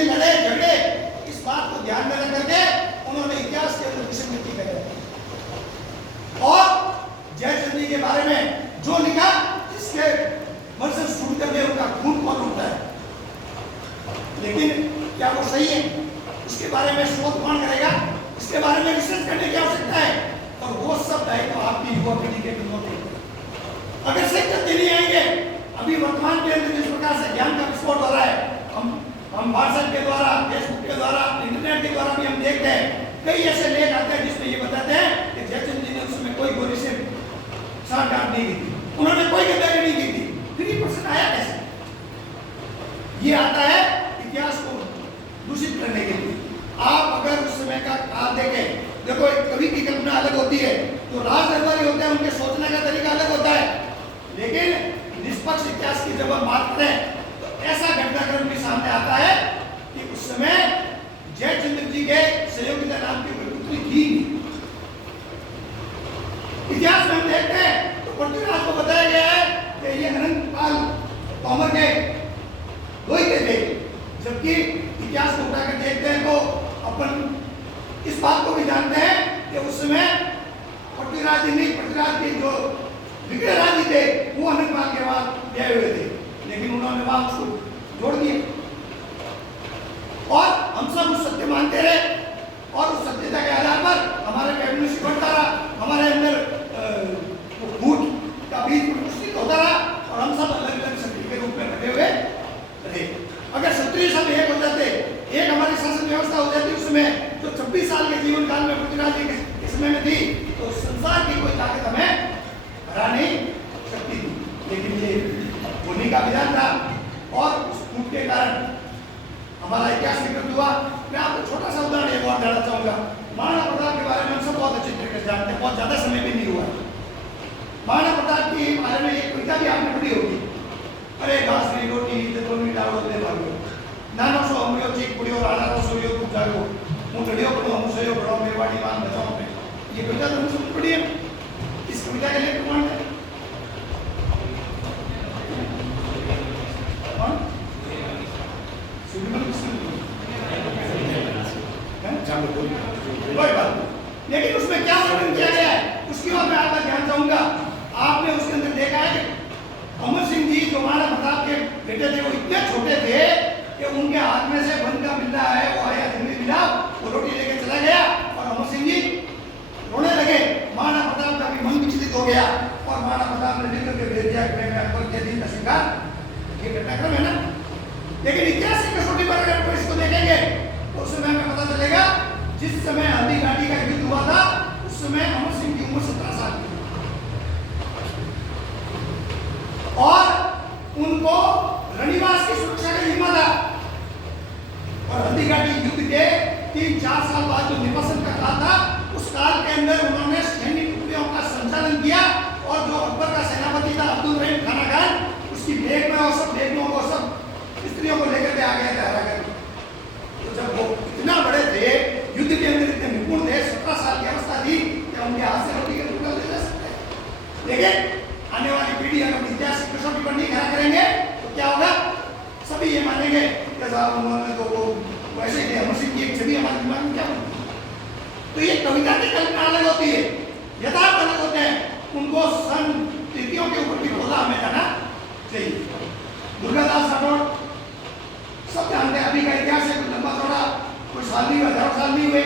कितने लड़े झगड़े, इस बात को ध्यान में रख करके उन्होंने इतिहास के अंदर विसंगति कर और जयचंद जी के बारे में जो लिखा, जिसके मन से शुरू करके उनका खून कौन उठता है, लेकिन क्या वो सही है? उसके बारे में शोध कौन करेगा? इसके बारे में रिसर्च करने की आवश्यकता है, और वो सब दायित्व आपकी युवा पीढ़ी के कंधों पे। अगर सही तथ्य नहीं आएंगे, अभी वर्तमान के अंदर जिस प्रकार से ज्ञान का विस्फोट हो रहा है, हम व्हाट्सएप के द्वारा, फेसबुक के द्वारा, इंटरनेट के द्वारा भी हम देखते हैं, कई ऐसे लेख आते हैं जिसमें ये बताते हैं कि जयचंद जी ने उसमें कोई गोली से सांठगांठ नहीं की थी, उन्होंने कोई गद्दारी नहीं की थी। फिर ये प्रश्न आया कैसे? ये आता है इतिहास को दूषित करने के लिए। आप अगर उस समय का काल देखें, देखो एक कवि की कल्पना अलग होती है, तो राज दरबारी होते हैं, उनके सोचने का तरीका अलग होता है, लेकिन निष्पक्ष इतिहास की जब हम बात करें तो ऐसा घटनाक्रम भी सामने आता है कि उस समय जयचंद्र जी के सहयोगिता नाम की कोई पुत्री थी। इतिहास में हम देखते हैं तो पृथ्वीराज को बताया गया है कि ये अनंतपाल तोमर के लोही थे, जबकि इतिहास को उठाकर देखते हैं तो अपन इस बात को भी जानते हैं कि उस समय पृथ्वीराज जी नहीं, पृथ्वीराज के जो विग्रहराज थे वो अनंतपाल के बाद गए हुए थे, लेकिन उन्होंने वहां उसको जोड़ दिया और हम सब उस सत्य मानते रहे, और उस सत्यता के आधार पर हमारे कैबिनेट बढ़ता रहा, हमारे अंदर फूट का बीज पुष्टित होता रहा, और हम सब अलग अलग शक्ति के रूप में बने हुए रहे। अगर क्षत्रिय सब एक हो जाते, एक हमारी शासन व्यवस्था हो जाती उसमें जो 26 साल के जीवन काल में पृथ्वीराज जी के समय में थी, तो संसार की कोई ताकत हमें हरा नहीं सकती थी, लेकिन ये होने का विधान था, और उस फूट के कारण हमारा इतिहास विकृत हुआ। मैं आपको छोटा सा उदाहरण एक और देना चाहूंगा। महाराणा प्रताप के बारे में हम सब बहुत अच्छे तरीके से जानते हैं, बहुत ज्यादा समय भी नहीं हुआ। महाराणा प्रताप के बारे में एक कविता भी आपने पढ़ी होगी, अरे घास की रोटी जतोनी डालो दे भागो, नानो सो हमयो चीक पुड़ियो राणा रो सोयो खूब जागो, मु डड़ियो पड़ो हम सोयो बड़ो मेवाड़ी मान बचाओ पे। ये कविता तो हमने सब पढ़ी है। इस कविता के लेखक कौन है? कौन? सुब्रमण्य कोई बात नहीं, लेकिन उसमें क्या वर्णन किया गया है उसकी ओर मैं आपका ध्यान चाहूंगा। आपने उसके अंदर देखा है कि अमर सिंह जी जो महाराणा प्रताप के बेटे थे, वो इतने छोटे थे कि उनके हाथ में से वन का मिला है, वो आया जंगली मिला, वो रोटी लेके चला गया, और अमर सिंह जी रोने लगे। महाराणा प्रताप का भी मन विचलित हो गया, और महाराणा प्रताप ने लेकर के भेज दिया कि मैं अकबर के दिन का शिकार। ये घटनाक्रम है ना, लेकिन इतिहास की कसौटी पर अगर इसको देखेंगे तो उस समय हमें पता चलेगा जिस समय हल्दी घाटी का युद्ध हुआ था उस समय अमर सिंह की उम्र 17 साल की, और उनको रनिवास की सुरक्षा का जिम्मा था, और हल्दी घाटी युद्ध के 3-4 साल बाद जो निपसन का काल था, उस काल के अंदर उन्होंने सैन्य टुकड़ियों का संचालन किया, और जो अकबर का सेनापति था अब्दुल रहीम खाना खान, उसकी बेग में और सब बेगमों को सब स्त्रियों को लेकर के आ गए थे हरा कर। तो जब वो इतना बड़े थे, युद्ध के अंदर इतने निपुण थे, 17 साल की अवस्था थी कि उनके हाथ से रोटी के टुकड़ा ले जा सकते हैं। लेकिन आने वाली पीढ़ी अगर इतिहास की कसौटी पर नहीं खड़ा करेंगे तो क्या होगा? सभी ये मानेंगे कि साहब उन्होंने तो वो वैसे ही अमर सिंह की एक छवि हमारे दिमाग में क्या बनती। तो ये कविता की कल्पना अलग होती है, यथार्थ अलग होते हैं, उनको संस्कृतियों के ऊपर भी खोला हमें जाना चाहिए। दुर्गादास राठौड़ सब जानते हैं, अभी का इतिहास है, कोई लंबा चौड़ा कोई साल नहीं हुए, 1000 साल नहीं हुए,